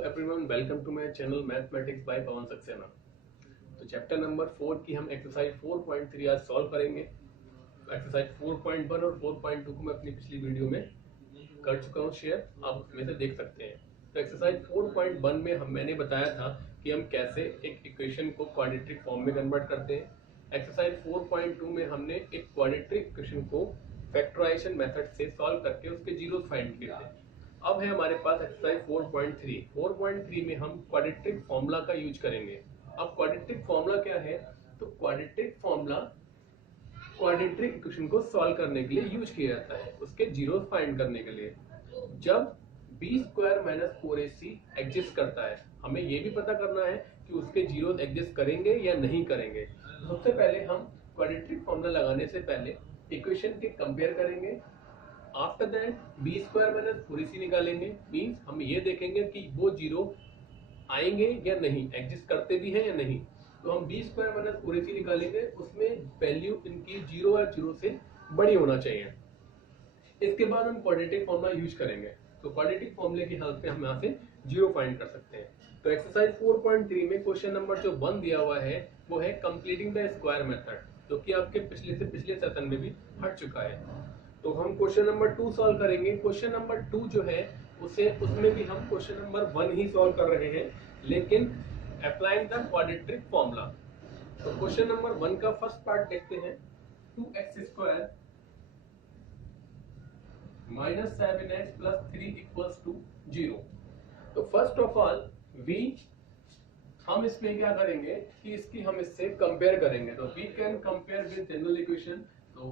Everyone, welcome to my channel mathematics by Pawan Saxena. तो chapter number 4 की हम एक्सरसाइज 4.3 आज सॉल्व करेंगे। एक्सरसाइज 4.1 और 4.2 को मैं अपनी पिछली वीडियो में कर चुका हूँ शेयर, आप उसमें से देख सकते हैं। तो एक्सरसाइज 4.1 में मैंने बताया था कि हम कैसे एक इक्वेशन को क्वाड्रेटिक फॉर्म में कन्वर्ट करते हैं। एक्सरसाइज 4.2 में हमने एक क्वाड्रेटिक इक्वेशन को फैक्टराइजेशन मेथड से सॉल्व करके उसके जीरोस फाइंड किए थे। अब है हमारे पास एक्सरसाइज 4.3। 4.3 में हम क्वाड्रेटिक फॉर्मूला का यूज करेंगे। अब क्वाड्रेटिक फॉर्मूला क्या है? तो क्वाड्रेटिक फॉर्मूला क्वाड्रेटिक इक्वेशन को सॉल्व करने के लिए यूज किया जाता है, उसके जीरोस फाइंड करने के लिए। जब b square minus 4ac exist करता है, हमें ये भी पता करना है कि उसके जीरोस एग्जिस्ट करेंगे या नहीं करेंगे। सबसे पहले हम क्वाड्रेटिक फॉर्मूला लगाने से पहले इक्वेशन के कंपेयर करेंगे। After that b square minus 4ac निकालेंगे। मीन्स हम ये देखेंगे कि वो जीरो आएंगे या नहीं, एग्जिस्ट करते भी हैं या नहीं। तो हम b स्क्वायर माइनस 4ac निकालेंगे, उसमें वैल्यू इनकी जीरो और जीरो से बड़ी होना चाहिए। इसके बाद हम क्वाड्रेटिक फॉर्मूला यूज करेंगे। तो क्वाड्रेटिक फॉर्मूले की हेल्प से हम यहाँ से जीरो फाइंड कर सकते हैं। तो एक्सरसाइज 4.3 में क्वेश्चन नंबर जो 1 दिया हुआ है वो है कंप्लीटिंग द स्क्वायर मेथड, जो कि आपके पिछले सेशन में भी हट चुका है। तो हम क्वेश्चन नंबर 2 सॉल्व करेंगे। क्वेश्चन नंबर 2 जो है उसमें भी हम क्वेश्चन नंबर 1 ही सॉल्व कर रहे हैं, लेकिन अप्लाइंग द क्वाड्रेटिक फॉर्मूला। तो क्वेश्चन नंबर 1 का फर्स्ट पार्ट देखते हैं। 2x square minus 7x plus 3 equals to 0। तो फर्स्ट ऑफ ऑल हम इसमें क्या करेंगे कि इसकी हम इससे कंपेयर करेंगे। तो we can compare with general equation. तो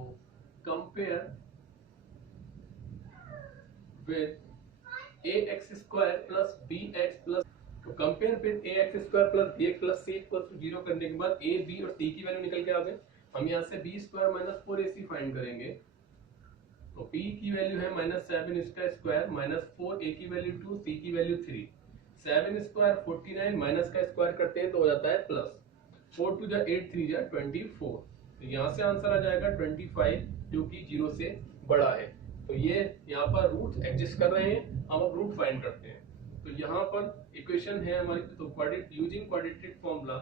compare with ax square plus bx plus, तो compare with ax square plus bx plus c equals to 0 करने के बाद a b और c की वैल्यू निकल के आ गए। हम यहाँ से b square minus 4ac find करेंगे। तो b की वैल्यू है -7, इसका स्क्वायर माइनस 4, a की वैल्यू 2, c की वैल्यू 3। 7 स्क्वायर 49, माइनस का स्क्वायर करते हैं तो हो जाता है प्लस। 4 2 जा 8, 3 जा 24। तो यहाँ से आंसर आ जाएगा 25, जो कि 0 से बड़ा है। तो ये यहाँ पर रूट एग्जिस्ट कर रहे हैं, हम अब रूट फाइंड करते हैं। तो यहाँ पर इक्वेशन है हमारी, तो using quadratic formula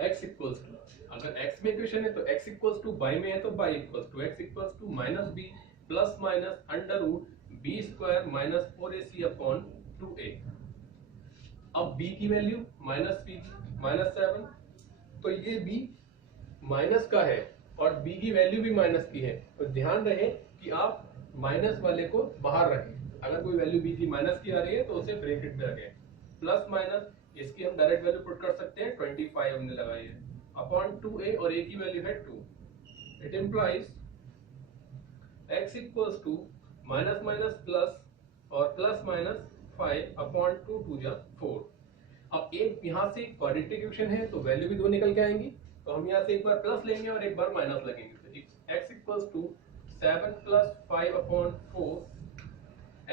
x equals to, अगर x में इक्वेशन है तो x इक्वल्स टू, y में है तो y equals to x equals to minus b plus minus under root b square minus 4ac upon 2a। अब b की value -7, तो ये b माइनस का है और b की वैल्यू भी माइनस की है। तो ध्यान रहे कि आप माइनस वाले को बाहर रखें। अगर कोई वैल्यू b की माइनस की आ रही है तो उसे ब्रैकेट में रखें। प्लस माइनस इसकी हम डायरेक्ट वैल्यू पुट कर सकते हैं, 25 हमने लगाई है अपॉन 2a, और a की वैल्यू है 2। It implies x equals to minus minus plus और प्लस माइनस 5 अपॉन 2 2 जा 4। अब एक यहाँ से क्वाड्रेटिक इक्वेशन है तो वैल्यू भी दो निकल के आएंगी। तो हम यहाँ से एक बार प्लस लेंगे और एक बार माइनस लगेंगे। तो x equals to 7 plus 5 upon 4,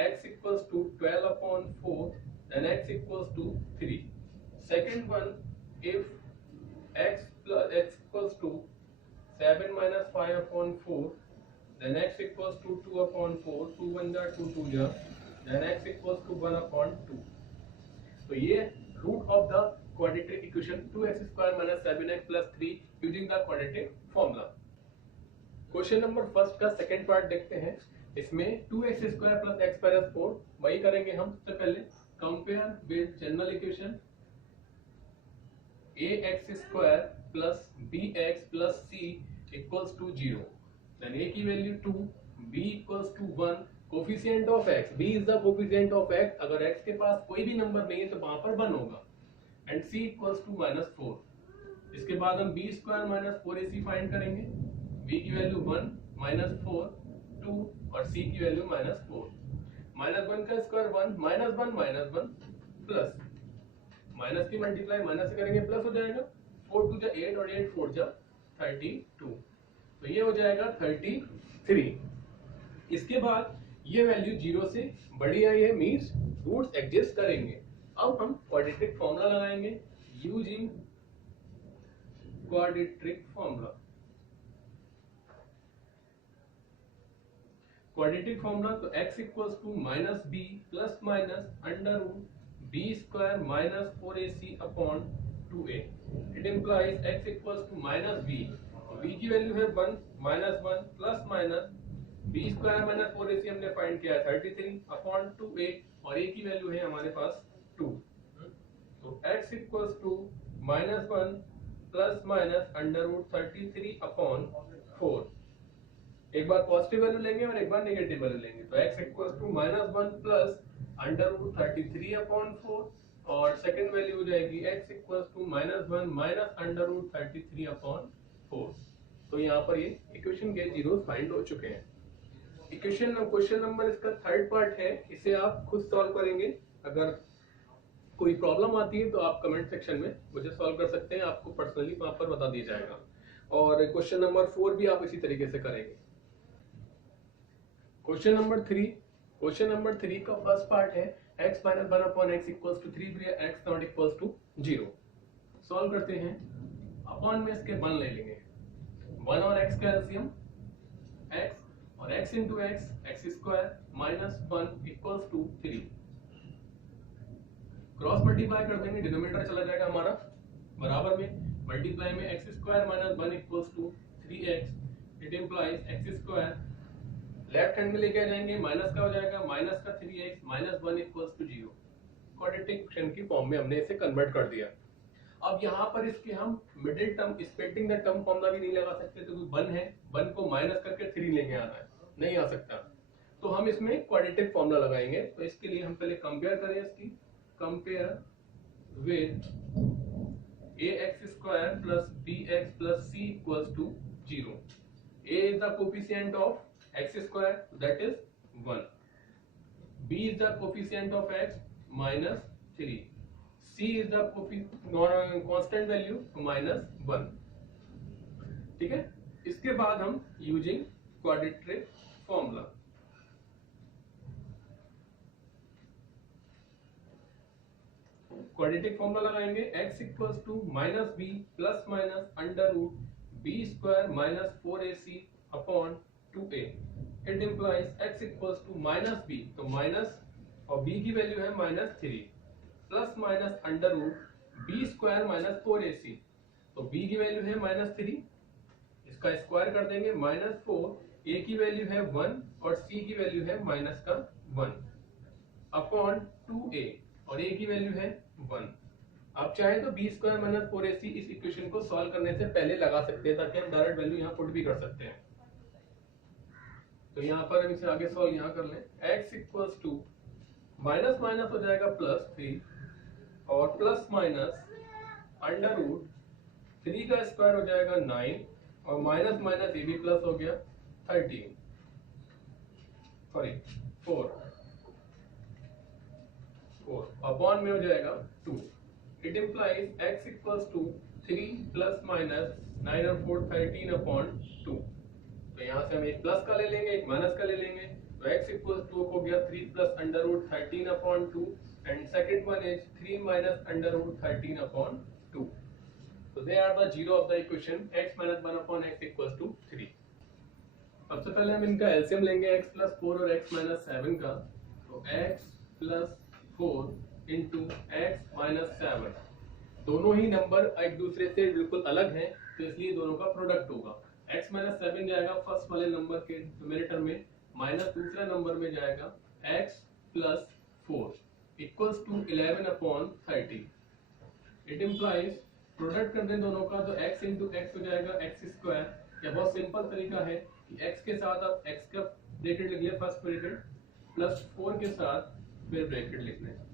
x equals to 12 upon 4, then x equals to 3। Second one, if x equals to 7 minus 5 upon 4, then x equals to 2 upon 4, 2 1 जा 2 2 जा, then x equals to 1 upon 2। तो ये root of the quadratic equation 2x square minus 7x plus 3 using the quadratic formula. Question number first का second part देखते हैं। इसमें 2x square plus x minus 4 वही करेंगे हम। सबसे पहले compare with general equation ax square plus bx plus c equals to 0। Then a की value 2, b equals to 1, coefficient of x, b is the coefficient of x। अगर x के पास कोई भी नंबर नहीं है तो वहां पर 1 होगा। And c equals to -4। इसके बाद हम b square minus 4ac find करेंगे। b की वैल्यू 1, -4, 2 और c की वैल्यू -4। -1 का स्क्वायर 1, -1 प्लस माइनस की मल्टीप्लाई माइनस से करेंगे प्लस हो जाएगा। 4 2 जा 8 और 8 4 जा 32। तो ये हो जाएगा 33। इसके बाद ये वैल्यू 0 से बड़ी आई है, मींस रूट्स एग्जिस्ट करेंगे। अब हम क्वाड्रेटिक फॉर्मूला लगाएंगे using quadratic formula. Quadratic formula तो x equals to minus B plus minus under root B square minus 4ac upon 2a। It implies x equals to minus B, b की value है 1 minus 1 plus minus B square minus 4ac हमने find किया है 33 upon 2a और a की value है हमारे पास 2। तो x equals to minus 1 plus minus under root 33 upon 4। एक बार पॉजिटिव वैल्यू लेंगे और एक बार नेगेटिव वैल्यू लेंगे। तो x equals to minus 1 plus under root 33 upon 4 और सेकंड वैल्यू हो जाएगी x equals to minus 1 minus under root 33 upon 4। तो यहाँ पर ये इक्वेशन के जीरोस फाइंड हो चुके हैं। इक्वेशन क्वेश्चन नंबर इसका थर्ड पार्ट है, इसे आप खुद सॉल्व करेंगे। अगर कोई प्रॉब्लम आती है तो आप कमेंट सेक्शन में मुझे सॉल्व कर सकते हैं, आपको पर्सनली वहां पर बता दिया जाएगा। और क्वेश्चन नंबर 4 भी आप इसी तरीके से करेंगे। क्वेश्चन नंबर 3 का फर्स्ट पार्ट है x minus 1 upon X equals to 3 x not equals to 0। Solve करते हैं। अपॉन में इसके 1 ले लेंगे, 1 और x का एलसीएम x और x into X square minus 1 equals to 3। Cross multiply कर देंगे, डिनोमिनेटर चला जाएगा हमारा बराबर में, मल्टीप्लाई में X square minus 1 equals to 3x। It implies X square left hand में लेके आ जाएंगे, माइनस का हो जाएगा माइनस का 3x minus 1 equals to 0। Quadratic function की फॉर्म में हमने इसे कन्वर्ट कर दिया। अब यहाँ पर इसके हम middle term splitting the term formula भी नहीं लगा सकते, तो 1 है, 1 को माइनस करके 3 लेके आना है, नहीं आ सकता। तो हम इसमें क्वाड्रेटिक फॉर्मूला लगाएंगे। तो इसके लिए हम पहले कंपेयर करें, इसकी compare with ax square plus bx plus c equals to 0. A is the coefficient of x square, that is 1. B is the coefficient of x minus 3. C is the constant value minus 1. ठीक है। इसके बाद हम using quadratic formula quadratic formula लगाएंगे। x equals to minus B plus minus under root B square minus 4ac upon 2a। It implies x equals to minus B, तो minus और b की value है minus 3 plus minus under root B square minus 4ac, तो b की value है minus 3, इसका square कर देंगे माइनस 4, a की वैल्यू है 1 और c की वैल्यू है माइनस का 1 अपॉन 2a और a की वैल्यू है 1। आप चाहे तो बी स्क्वायर माइनस 4ac इस इक्वेशन को सॉल्व करने से पहले लगा सकते हैं, ताकि हम डायरेक्ट वैल्यू यहाँ पुट भी कर सकते हैं। तो यहाँ पर हम इसे आगे सॉल्व यहाँ कर लें। x equals to minus minus हो जाएगा प्लस 3 और प्लस माइनस अंडर रूट 3 का स्क्वायर हो जाएगा 9 और माइनस माइनस ये भी प्लस हो गया 4 अपॉन में हो जाएगा 2। It implies x equals to 3 plus minus 9 और 4 13 अपॉन 2। तो यहाँ से हम एक प्लस का ले लेंगे, एक माइनस का ले लेंगे। तो x इक्वल्स टू हो गया 3 plus under root 13 upon 2 and second one is 3 minus under root 13 upon 2। तो they are the zero of the equation x minus 1 upon x equals to 3। सबसे पहले हम इनका एलसीएम लेंगे, x प्लस 4 और x minus 7 का। तो x plus 4 into x minus 7, दोनों ही नंबर एक दूसरे से बिल्कुल अलग हैं, तो इसलिए दोनों का प्रोडक्ट होगा। x माइनस 7 जाएगा फर्स्ट वाले नंबर के न्यूमरेटर में, माइनस दूसरे नंबर में जाएगा x plus 4 equals to 11 upon 30। It implies product कर दें दोनों का, तो x इंटू एक्स हो जाएगा एक्स स्क्वायर। या बहुत सिंपल तरीका है कि x के साथ आप x का ब्रैकेट लिख लिया फर्स्ट ब्रैकेट, प्लस 4 के साथ फिर ब्रैकेट लिखना है।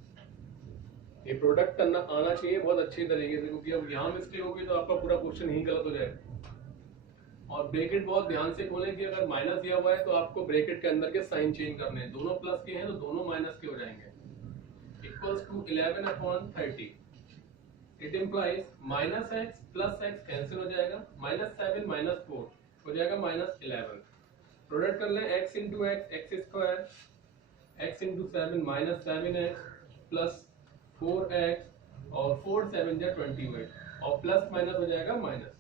ये प्रोडक्ट करना आना चाहिए बहुत अच्छी तरीके से, क्योंकि अब यहाँ मिस्टेक होगी तो आपका पूरा क्वेश्चन ही गलत हो जाएगा। और ब्रैकेट बहुत ध्यान से खोलें कि अगर माइनस दिया हुआ है तो आपको ब्रैकेट के अंदर के साइन चेंज करने हैं। दोनों प्लस के हैं तो दोनों माइनस के हो जाएंगे। Equals to 11 upon 30। It implies minus X plus X cancel हो जाएगा, माइनस 7 माइनस 4 हो जाएगा माइनस 11। प्रोडक्ट कर लें x into x x square, x into 7 minus 7x plus 4x और 4 7 जा 28 और प्लस माइनस हो जाएगा माइनस,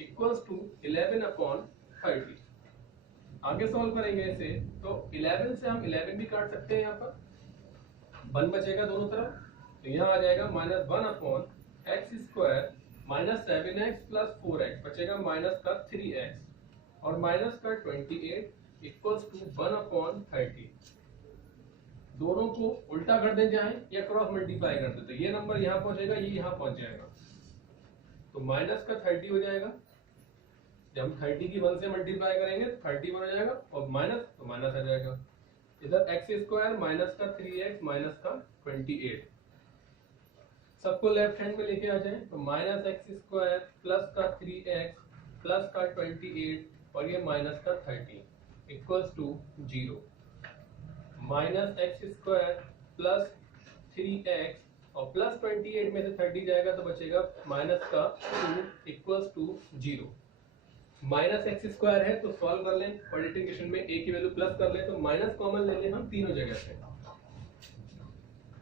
इक्वल्स टू 11 अपॉन 30। आगे सॉल्व करेंगे इसे तो 11 से हम 11 भी काट सकते हैं, यहाँ पर 1 बचेगा दोनों तरफ, तो यहाँ आ जाएगा -1/x² minus 7x plus 4x बचेगा माइनस का 3x और माइनस का 28 इक्वल्स टू 1/30। दोनों को उल्टा कर दे जाए या क्रॉस मल्टीप्लाई कर दे तो ये नंबर यहाँ पहुंचेगा, ये यहाँ पहुंच जाएगा, तो माइनस का 30 हो जाएगा। जब हम 30 की 1 से मल्टीप्लाई करेंगे तो 30 हो जाएगा और माइनस तो माइनस आ जाएगा। इधर x² माइनस का 3x माइनस का 28 सबको लेफ्ट हैंड में लेके आ जाए तो -x² प्लस का 3x प्लस का 28 और ये माइनस का 30 equals to 0। -x² plus 3x और प्लस 28 में से 30 जाएगा तो बचेगा माइनस का 2 इक्वल्स टू 0। -x² है तो सॉल्व कर लें, मल्टीप्लिकेशन में a की वैल्यू प्लस कर लें तो माइनस कॉमन ले लें हम तीनों जगह से,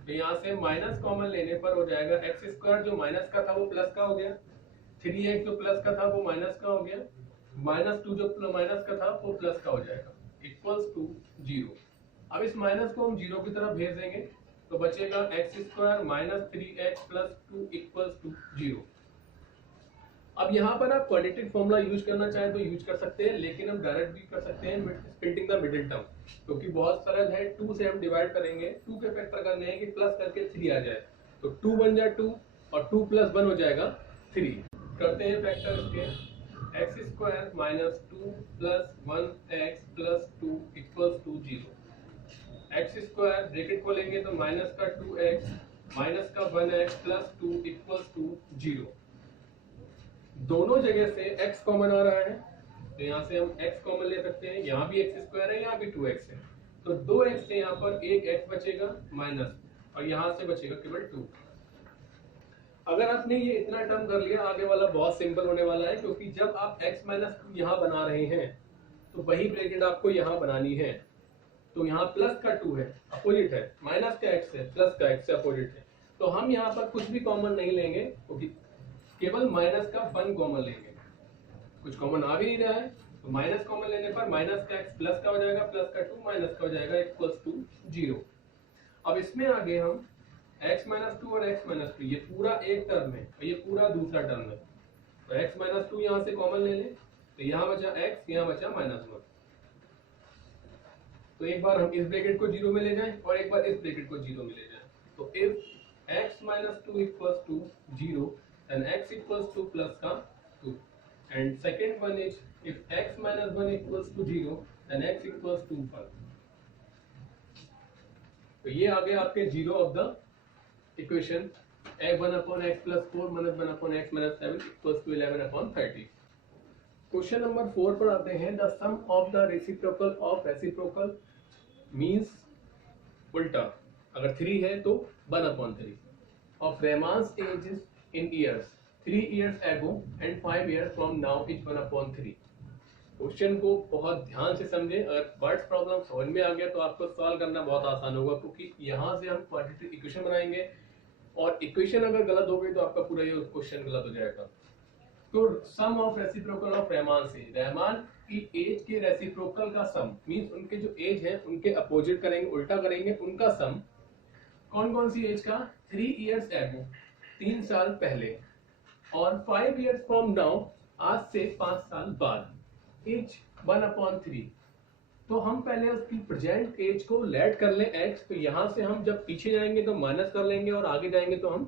तो यहाँ से माइनस कॉमन लेने पर हो जाएगा x² जो माइनस का था वो प्लस का हो गया, 3x जो प्लस का था वो माइनस का हो गया, -2 जो माइनस का था वो प्लस का हो जाएगा इक्वल्स टू 0। अब इस माइनस को हम 0 की तरफ भेज देंगे तो बचेगा x² minus 3x plus 2 equals to 0। अब यहाँ पर आप क्वाड्रेटिक फॉर्मूला यूज करना चाहें तो यूज कर सकते हैं, लेकिन हम डायरेक्ट भी कर सकते हैं स्प्लिटिंग द मिडिल टर्म, क्योंकि बहुत सरल है। 2 से हम डिवाइड करेंगे, 2 के फैक्टर करने हैं कि प्लस करके 3 आ जाए, तो 2 बन जाए 2 और 2 प्लस 1 हो जाएगा 3। करते हैं फैक्टर इसके, x² minus 2 plus 1x plus 2 equals to 0। x² bracket खोलेंगे तो माइनस का 2x माइनस का 1x प्लस 2 इक्वल्स टू 0। दोनों जगह से x कॉमन आ रहा है तो यहाँ से हम x कॉमन ले सकते हैं, यहाँ भी x² है यहाँ भी 2x है, तो 2x से यहाँ पर एक x बचेगा माइनस और यहाँ से बचेगा केवल 2। अगर आपने ये इतना टर्म कर लिया, आगे वाला बहुत सिंपल होने वाला है, क्योंकि जब आप x माइनस 2 यहाँ बना रहे हैं तो वही ब्रैकेट आपको यहाँ बनानी है। तो यहाँ प्लस का 2 है, अपोजिट है, माइनस का x है, प्लस का x है, अपोजिट है, तो हम यहाँ पर कुछ भी कॉमन नहीं लेंगे, क्योंकि केवल माइनस का 1 कॉमन लेंगे, कुछ कॉमन आ भी नहीं रहा है, तो माइनस कॉमन लेने पर माइनस का x प्लस का हो जाएगा, प्लस का 2 माइनस का हो जाएगा इक्वल्स टू 0। अब इसमें आगे हम x माइनस 2 और x माइनस 2 ये पूरा एक टर्म है और ये पूरा दूसरा टर्म है, तो x माइनस 2 यहाँ से कॉमन ले लें तो यहाँ बचा x, यहाँ बचा -1। तो एक बार हम इस ब्रैकेट को 0 में ले जाएं और एक बार इस ब्रैकेट को 0 में ले जाएं, तो if x minus 2 equals to 0 then x equals to plus का 2, and second one is if x minus 1 equals to 0 then x equals to 1। तो ये आ गया आपके 0 of the equation, 1/x plus 4 minus 1/x minus 7 equals to 11/30। Question number 4 पर आते हैं। The sum of the reciprocal of reciprocal means उल्टा, अगर 3 है तो 1/3 of Rehman's age in years 3 years ago and 5 years from now is 1/3। Question को बहुत ध्यान से समझें, अगर वर्ड्स प्रॉब्लम समझ में आ गया तो आपको सॉल्व करना बहुत आसान होगा, क्योंकि यहाँ से हम क्वाड्रेटिक इक्वेशन बनाएंगे और इक्वेशन अगर गलत हो गई तो आपका पूरा ये क्वेश्चन गलत हो जाएगा। तो सम ऑफ रेसिप्रोकल ऑफ रहमान से, रहमान की एज के रेसिप्रोकल का सम मींस उनके जो एज है उनके अपोजिट करेंगे, उल्टा करेंगे, उनका सम। कौन कौन सी एज का? 3 years ago 3 साल पहले और 5 years from now आज से 5 साल बाद एज 1/3। तो हम पहले उसकी प्रेजेंट एज को लेट कर लें x, तो यहाँ से हम जब पीछे जाएंगे तो माइनस कर लेंगे और आगे जाएंगे तो हम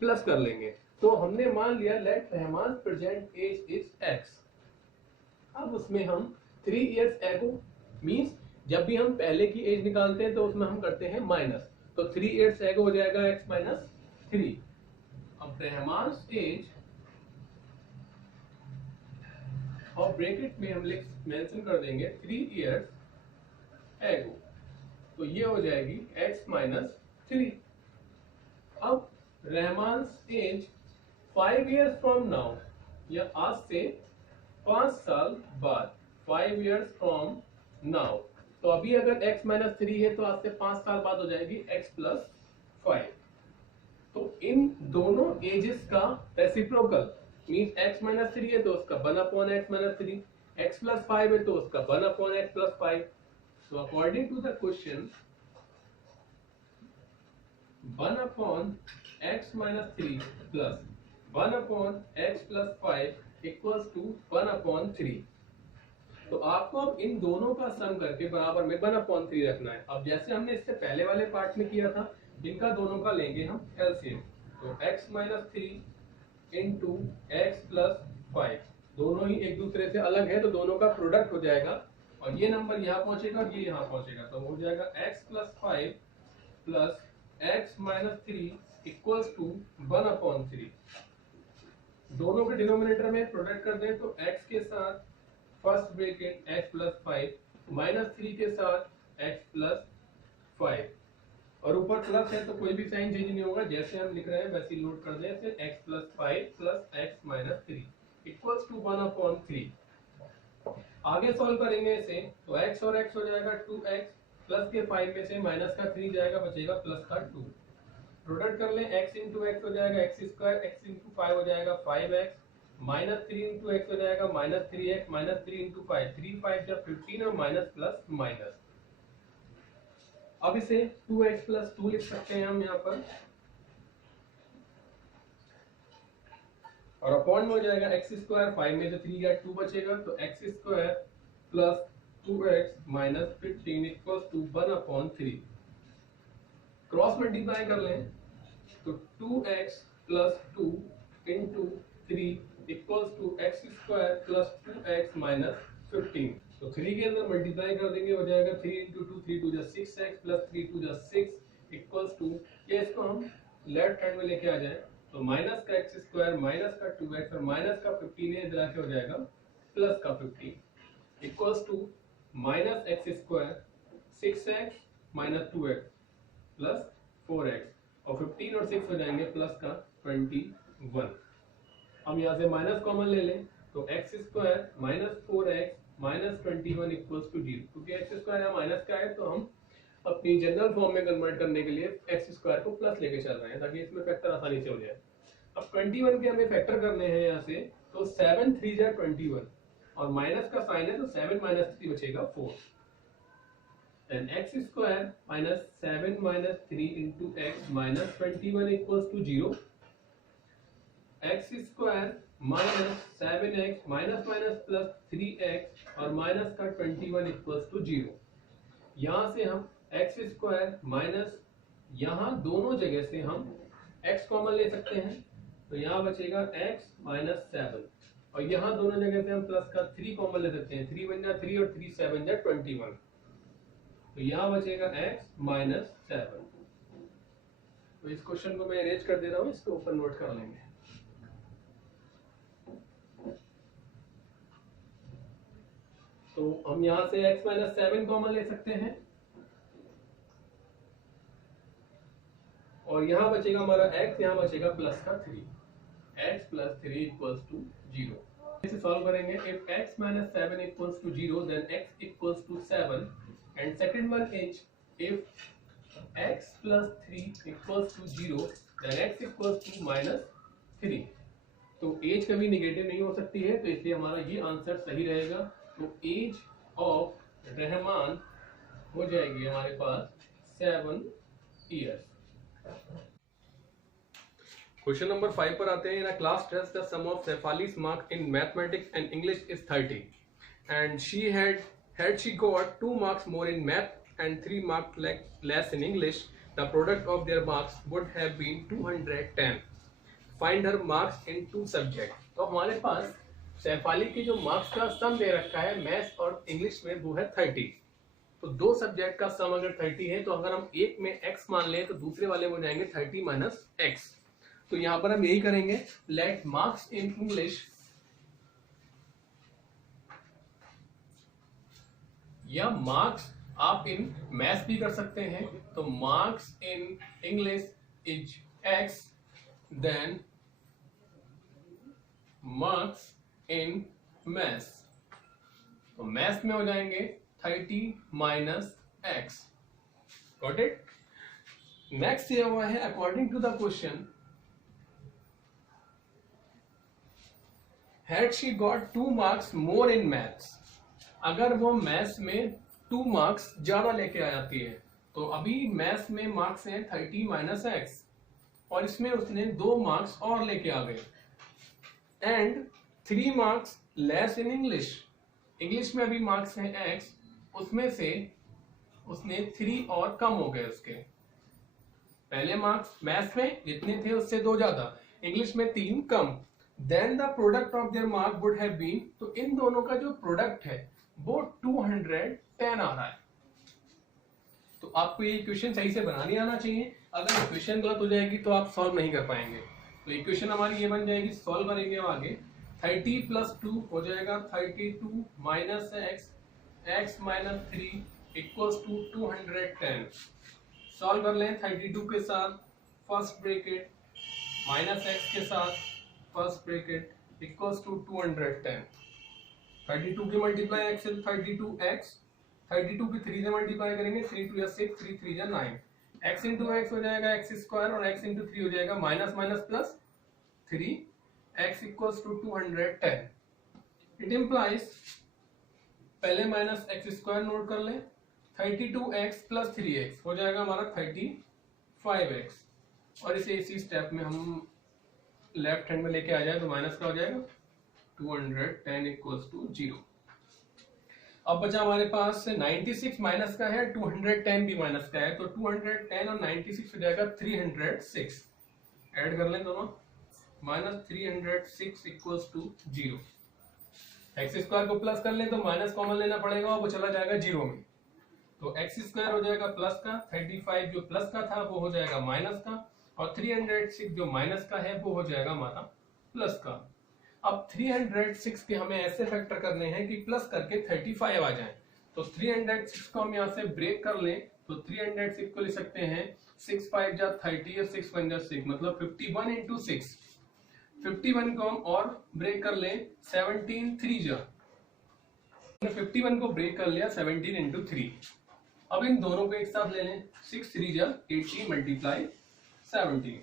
प्लस कर लेंगे। तो हमने मान लिया let Rahman present age is x। अब उसमें हम 3 years ago मींस जब भी हम पहले की एज निकालते हैं तो उसमें हम करते हैं माइनस, तो 3 years ago हो जाएगा x माइनस 3। अब रहमान एज और ब्रैकेट में हम मेंशन कर देंगे 3 years ago, तो ये हो जाएगी x माइनस 3। अब Rahman as 5 years from now या आज से 5 साल बाद 5 years from now, तो अभी अगर x माइनस 3 है तो आज से 5 साल बाद हो जाएगी x प्लस 5। तो इन दोनों एजेस का रेसिप्रोकल मींस x माइनस 3 है तो उसका 1/x माइनस 3, x प्लस 5 है तो उसका 1 अपॉन x प्लस 5। तो according to the question 1 upon x minus 3 plus 1 upon x plus 5 equals to 1 upon 3। तो आपको अब इन दोनों का सम करके बराबर में 1 अपॉन 3 रखना है। अब जैसे हमने इससे पहले वाले पार्ट में किया था, इनका दोनों का लेंगे हम एलसीएम। तो x minus 3 into x plus 5, दोनों ही एक दूसरे से अलग है तो दोनों का प्रोडक्ट हो जाएगा और ये नंबर यहाँ पहुंचेगा और ये यहाँ पहुंचेगा। तो हो जाएगा x plus 5 plus x minus 3 equals to 1 upon 3। दोनों के डिनोमिनेटर में प्रोडक्ट कर दें तो x के साथ first bracket x plus 5 minus 3 के साथ x प्लस 5 और ऊपर प्लस है तो कोई भी साइन चेंज नहीं होगा, जैसे हम लिख रहे हैं वैसे लोड कर दें। फिर x plus 5 plus x minus 3 equals to 1 upon 3। आगे सॉल्व करेंगे इसे तो x और x हो जाएगा 2x प्लस के 5 में से माइनस का 3 जाएगा, बचेगा प्लस का 2। प्रोडक्ट कर लें x इंटू एक्स हो जाएगा x स्क्वायर, x इंटू 5 हो जाएगा 5x माइनस 3 इंटू एक्स हो जाएगा माइनस 3x माइनस 3 इंटू 5 3 5 जब 15 और माइनस प्लस माइनस। अब इसे 2x प्लस 2 लिख सकते हैं हम यहाँ पर और अपॉन में हो जाएगा x स्क्वायर, 5 में से 3 गया 2 बचेगा तो x square plus 2x minus 15 equals to 1 upon 3। Cross multiply कर लें तो 2x plus 2 into 3 equals to X square plus 2x minus 15। तो 3 के अंदर मल्टीप्लाई कर देंगे, हो जाएगा 3 into 2 3 2 6x plus 3 2 6 equals to, ये इसको हम लेफ्ट हैंड में लेके आ जाए तो माइनस का एक्स स्क्वायर माइनस का 2x और माइनस का 15 है, इधर आके हो जाएगा प्लस का 15 equals to minus X square 6x minus 2x plus 4x और 15 और 6 हो जाएंगे प्लस का 21। हम यहाँ से माइनस कॉमन ले लें तो x square minus 4x minus 21 equals to 0। क्योंकि एक्स स्क्वायर यहाँ माइनस का है तो हम अपनी जनरल फॉर्म में कन्वर्ट करने के लिए एक्स स्क्वायर को प्लस लेके चल रहे हैं ताकि इसमें फैक्टर आसानी से हो जाए। अब 21 के हमें फैक्टर करने हैं यहाँ से तो 7 3 जा 21 और माइनस का साइन है तो 7 माइनस 3 बचेगा 4। Then x square minus 7 minus 3 into x minus 21 equals to 0. X square minus 7x minus minus plus 3x और minus का 21 equals to 0। यहाँ से हम x square minus यहाँ दोनों जगह से हम x कॉमन ले सकते हैं तो यहाँ बचेगा x minus 7 और यहाँ दोनों जगह से हम प्लस का 3 कॉमन ले सकते हैं। 3 बन जा 3 और 3 7 जा 21 तो यहाँ बचेगा x माइनस 7। तो इस क्वेश्चन को मैं अरेंज कर दे रहा हूँ, इसको ऊपर नोट कर लेंगे। तो हम यहाँ से x माइनस 7 कॉमन ले सकते हैं और यहाँ बचेगा हमारा x, यहाँ बचेगा प्लस का 3, x प्लस 3 इक्वल्स टू 0। इसे सॉल्व करेंगे। If x minus 7 equals to 0 then x equals to 7 and second one is if x plus 3 equals to 0 then x equals to minus 3। तो एज कभी negative नहीं हो सकती है तो इसलिए हमारा ये आंसर सही रहेगा। तो एज ऑफ रहमान हो जाएगी हमारे पास 7 years। क्वेश्चन नंबर 5 पर आते हैं। Class test the sum of Shefali's mark in mathematics and English is 30 and she had she got 2 marks more in math and 3 marks less in English, the product of their marks would have been 210. Find her marks in 2 subjects। तो हमारे पास शेफाली के जो marks का सम दे रखा है maths और English में वो है 30। तो दो सब्जेक्ट का सम अगर 30 है तो अगर हम एक में x मान लें तो दूसरे वाले में हो जाएंगे 30 माइनस x। तो यहाँ पर हम यही करेंगे, लेट मार्क्स इन इंग्लिश या मार्क्स आप इन मैथ्स भी कर सकते हैं। तो marks in English is x, then marks in maths, तो मैथ्स में हो जाएंगे 30 minus x। Got it. Next दिया हुआ है according to the question had she got 2 marks more in maths, अगर वो मैथ्स में 2 मार्क्स ज्यादा लेके आ जाती है, तो अभी मैथ्स में मार्क्स हैं 30 माइनस एक्स और इसमें उसने 2 मार्क्स और लेके आ गए, and 3 marks less in English, English में अभी मार्क्स हैं एक्स, उसमें से उसने 3 और कम हो गए उसके, पहले मार्क्स मैथ्स में जितने थे उससे 2 ज्यादा, इंग्लिश में 3 कम, then the product of their mark would have been, तो इन दोनों का जो प्रोडक्ट है वो 210 आ रहा है। तो आपको ये इक्वेशन सही से बनानी आना चाहिए, अगर इक्वेशन गलत हो जाएगी तो आप सॉल्व नहीं कर पाएंगे। तो इक्वेशन हमारी ये बन जाएगी, सॉल्व करेंगे हम आगे, 30 प्लस 2 हो जाएगा 32 minus X, X minus 3 equals to 210। Solve कर लें 32 के साथ फर्स्ट ब्रैकेट माइनस एक्स के साथ फर्स्ट ब्रैकेट इक्वल्स टू 210। 32 की मल्टीप्लाई एक्स से 32x, 32 की 3 से मल्टीप्लाई करेंगे, 3 2 या 6, 3 3 या 9, x इंटू एक्स हो जाएगा एक्स स्क्वायर और x इंटू 3 हो जाएगा minus minus plus 3, x equals to 210। It implies, पहले माइनस एक्स स्क्वायर नोट कर लें, 32x प्लस 3x हो जाएगा हमारा 35x, और इसे इसी स्टेप में हम लेफ्ट हैंड में लेके आ जाए तो माइनस का हो जाएगा 210 इक्वल्स टू 0। अब बचा हमारे पास 96 माइनस का है, 210 भी माइनस का है, तो 210 और 96 हो जाएगा 306, ऐड कर लें दोनों, minus 306 equals to 0। X square को प्लस कर लें तो माइनस कॉमन लेना पड़ेगा और वो चला जाएगा 0 में, तो एक्स स्क्वायर हो जाएगा प्लस का, 35 जो प्लस का था वो हो जाएगा माइनस का, और 306 जो माइनस का है वो हो जाएगा हमारा प्लस का। अब 306 के हमें ऐसे फैक्टर करने हैं कि प्लस करके 35 आ जाए, तो 306 को हम यहाँ से ब्रेक कर लें तो 306 को लिख सकते हैं 6 5 जा 30 और 6 1 जा 6, मतलब 51 इंटू 6। 51 को हम और ब्रेक कर लें 17 3 जा, 51 को ब्रेक कर लिया 17 इंटू 3। अब इन दोनों को एक साथ ले लें, 6 3 जा 80 मल्टीप्लाई 17,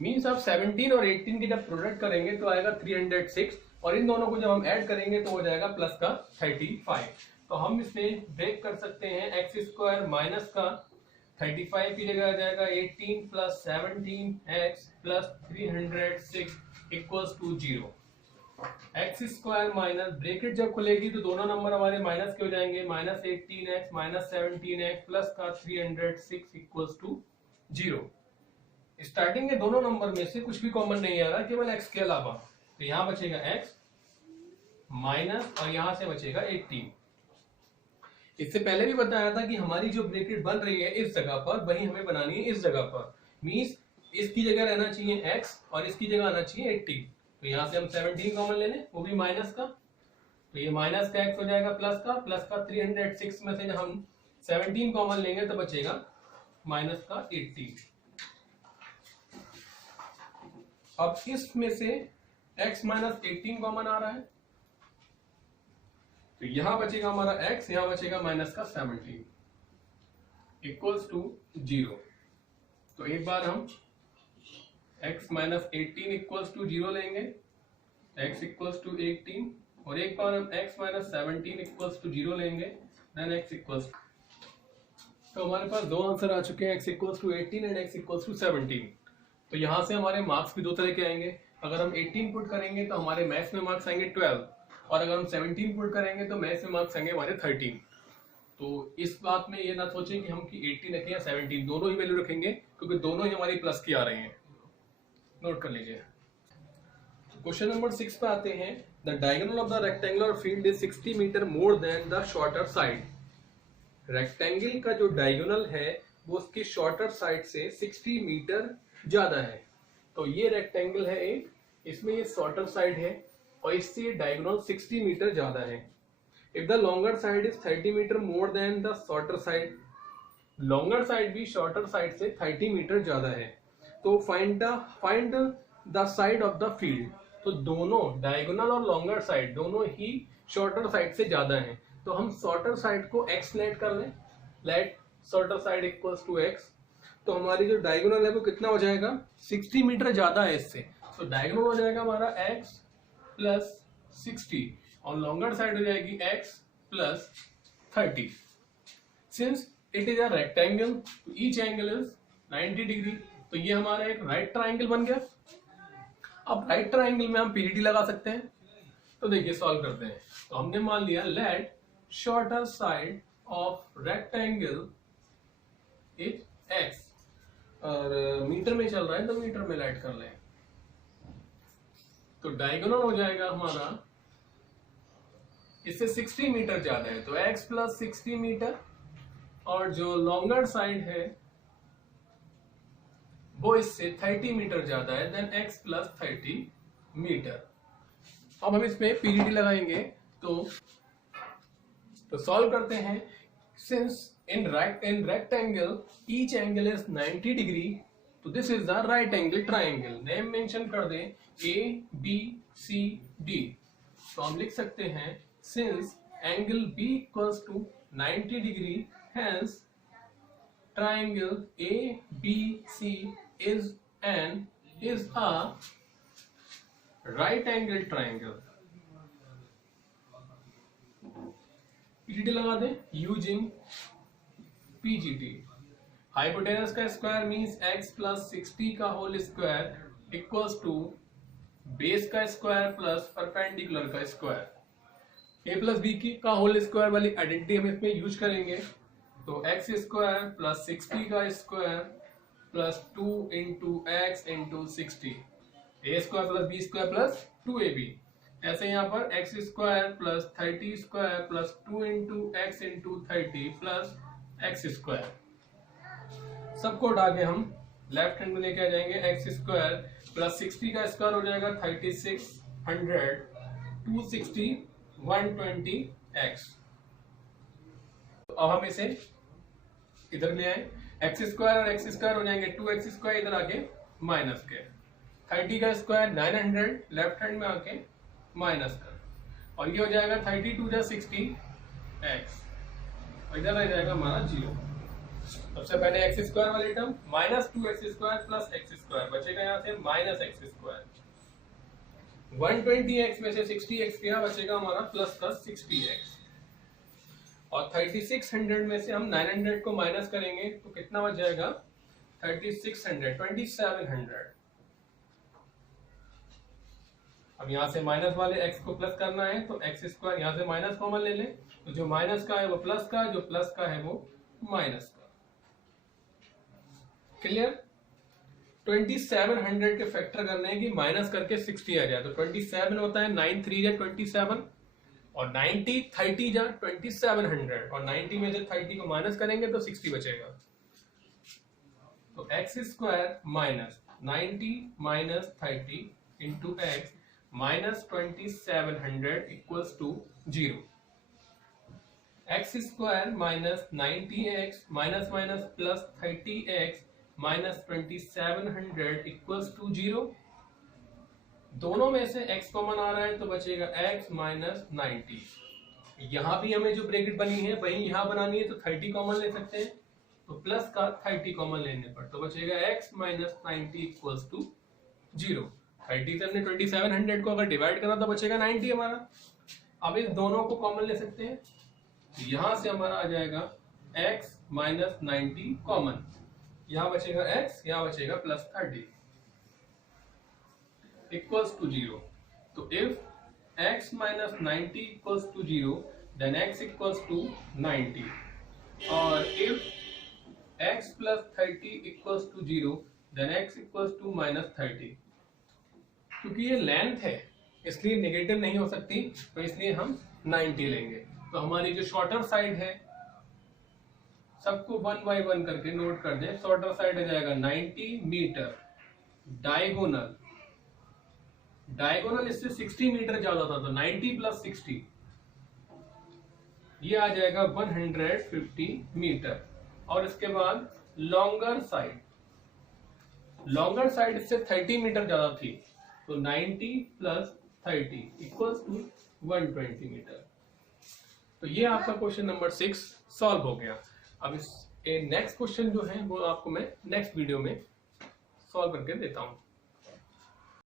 मीन्स आप 17 और 18 की जब प्रोडक्ट करेंगे तो आएगा 306, और इन दोनों को जब हम ऐड करेंगे तो हो जाएगा प्लस का 35। तो हम इसमें ब्रेक कर सकते हैं, एक्स स्क्वायर माइनस का 35 की जगह आ जाएगा 18 plus 17 X plus 306 equals to 0। X square minus bracket जब खुलेगी तो दोनों नंबर हमारे माइनस के हो जाएंगे, minus 18x minus 17x plus का 306 इक्वल्स टू 0। स्टार्टिंग के दोनों नंबर में से कुछ भी कॉमन नहीं आ रहा, केवल x के अलावा, तो यहाँ बचेगा x माइनस और यहाँ से बचेगा 18। इससे पहले भी बताया था कि हमारी जो ब्रैकेट बन रही है इस जगह पर, वही हमें बनानी है इस जगह पर, मीन्स इसकी जगह रहना चाहिए x और इसकी जगह आना चाहिए 18। तो यहाँ से हम 17 कॉमन ले लें, वो भी माइनस का, तो ये माइनस का x हो जाएगा प्लस का 306 में से हम 17 कॉमन लेंगे तो बचेगा माइनस का 18। अब इसमें से x माइनस 18 कॉमन आ रहा है, तो यहां बचेगा हमारा x, यहां बचेगा माइनस का 17 इक्वल्स टू 0। तो एक बार हम x माइनस 18 इक्वल्स टू 0 लेंगे, x इक्वल्स टू 18, और एक बार हम x माइनस 17 इक्वल्स टू 0 लेंगे, देन x इक्वल्स। तो हमारे पास दो आंसर आ चुके हैं, x equals to 18 and x equals to 17। तो यहाँ से हमारे मार्क्स भी दो तरह के आएंगे, अगर हम 18 पुट करेंगे तो हमारे मैथ्स में मार्क्स आएंगे 12, और अगर हम 17 पुट करेंगे तो मैथ्स में मार्क्स आएंगे हमारे 13। तो इस बात में ये ना सोचें कि हम कि 18 रखें या 17, दोनों ही वैल्यू रखेंगे क्योंकि दोनों ही हमारी प्लस की आ रही हैं। नोट कर लीजिए। क्वेश्चन नंबर 6 पे आते हैं, the diagonal of the rectangular field is 60 metre more than the shorter side. Rectangle का जो डायगोनल है वो उसकी शॉर्टर साइड से 60 मीटर ज्यादा है। तो ये रेक्टेंगल है एक, इसमें ये शॉर्टर साइड है और इससे ये डायगोनल 60 मीटर ज्यादा है। If the longer side is 30 metre more than the shorter side, longer side भी शॉर्टर साइड से 30 मीटर ज्यादा है, तो find the side of the field. तो दोनों डायगोनल और लॉन्गर साइड दोनों ही शॉर्टर साइड से ज्यादा हैं, तो हम शॉर्टर साइड को x लेट कर लें, let shorter side equals to x। तो हमारी जो डायगोनल है वो कितना हो जाएगा, 60 मीटर ज्यादा है इससे, तो डायगोनल हो जाएगा हमारा x प्लस 60 और लॉन्गर साइड हो जाएगी x plus 30। Since it is a rectangle तो ईच एंगल इज 90 डिग्री, तो ये हमारा एक राइट ट्राइंगल बन गया। अब राइट ट्राइंगल में हम पीडीटी लगा सकते हैं। तो देखिए सॉल्व करते हैं। तो हमने मान लिया let shorter side of rectangle is x, और मीटर में चल रहा है तो मीटर में लाइट कर लें। तो डायगोनल हो जाएगा हमारा, इससे 60 मीटर ज्यादा है तो x प्लस 60 मीटर, और जो लॉन्गर साइड है वो इससे 30 मीटर ज्यादा है देन x प्लस 30 मीटर। अब हम इसमें पीडीटी लगाएंगे तो सॉल्व करते हैं। Since in rectangle each angle is 90 degree, तो this is the right angle triangle. Name mention कर दें ABCD। तो हम लिख सकते हैं since angle B equals to 90 degree, hence triangle ABC is a right angle triangle। PGT लगा दें यूजिंग पीजीटी। हाइपोटेनस का स्क्वायर मींस x प्लस 60 का whole square equals to base का स्क्वायर प्लस परपेंडिकुलर का स्क्वायर। a प्लस बी की का whole square वाली identity हम इसमें यूज करेंगे। तो x स्क्वायर प्लस 60 का square plus 2 into x into 60, a square plus b square plus 2ab। ऐसे यहाँ पर x square plus 30 square plus 2 into x into 30 plus x square. सबको उठा के हम लेफ्ट हैंड में लेके आ जाएंगे। x स्क्वायर प्लस 60 का स्क्वायर हो जाएगा 3600, 260, 120x। तो अब हम इसे इधर ले आए, एक्स स्क्वायर और एक्स स्क्वायर हो जाएंगे 2x स्क्वायर, इधर आके माइनस के 30 का स्क्वायर 900 लेफ्ट हैंड में आके माइनस कर, और ये हो जाएगा 32 जा 60x, और इधर रह जाएगा हमारा 0। सबसे पहले एक्स स्क्वायर वाली term minus 2x square plus x square बचेगा यहाँ से माइनस एक्स स्क्वायर। 120x में से 60x गया, बचेगा हमारा प्लस का 60x, और 3600 में से हम 900 को माइनस करेंगे तो कितना बच जाएगा 3600, 2700। अब यहाँ से माइनस वाले x को प्लस करना है तो एक्स स्क्वायर यहाँ से माइनस कॉमन ले लें, तो जो माइनस का है वो प्लस का, जो प्लस का है वो माइनस का। क्लियर? 2700 के फैक्टर करने हैं कि माइनस करके 60 आ जाए, तो 27 होता है 9 3 जा 27, और 90 30 जा 2700, और 90 में से 30 को माइनस करेंगे तो 60 बचेगा। तो x square minus 90 minus 30 into x minus 2700 equals to 0। X square minus 90x minus minus plus 30x minus 2700 equals to 0। दोनों में से x कॉमन आ रहा है तो बचेगा x माइनस 90। यहाँ भी हमें जो ब्रैकेट बनी है वही यहाँ बनानी है, तो 30 कॉमन ले सकते हैं, तो प्लस का 30 कॉमन लेने पर तो बचेगा x माइनस 90 इक्वल्स टू 0। 30 से हमने 2700 को अगर डिवाइड करा तो बचेगा 90 हमारा। अब इस दोनों को कॉमन ले सकते हैं, तो यहाँ से हमारा आ जाएगा x माइनस 90 कॉमन, यहाँ बचेगा x, यहाँ बचेगा प्लस 30 इक्वल्स टू 0। तो if x minus 90 equals to 0 then x equals to 90, और if x plus 30 equals to 0 then x equals to minus 30। क्योंकि ये लेंथ है इसलिए नेगेटिव नहीं हो सकती, तो इसलिए हम 90 लेंगे। तो हमारी जो शॉर्टर साइड है, सबको 1 बाय 1 करके नोट कर दें। शॉर्टर साइड आ जाएगा 90 मीटर, डायगोनल इससे 60 मीटर ज्यादा था, तो 90 प्लस 60 ये आ जाएगा 150 मीटर। और इसके बाद लॉन्गर साइड इससे 30 मीटर ज्यादा थी, तो 90 प्लस 30 इक्वल्स टू 120 मीटर। तो ये आपका क्वेश्चन नंबर 6 सॉल्व हो गया। अब इस नेक्स्ट क्वेश्चन जो है वो आपको मैं नेक्स्ट वीडियो में सॉल्व करके देता हूं।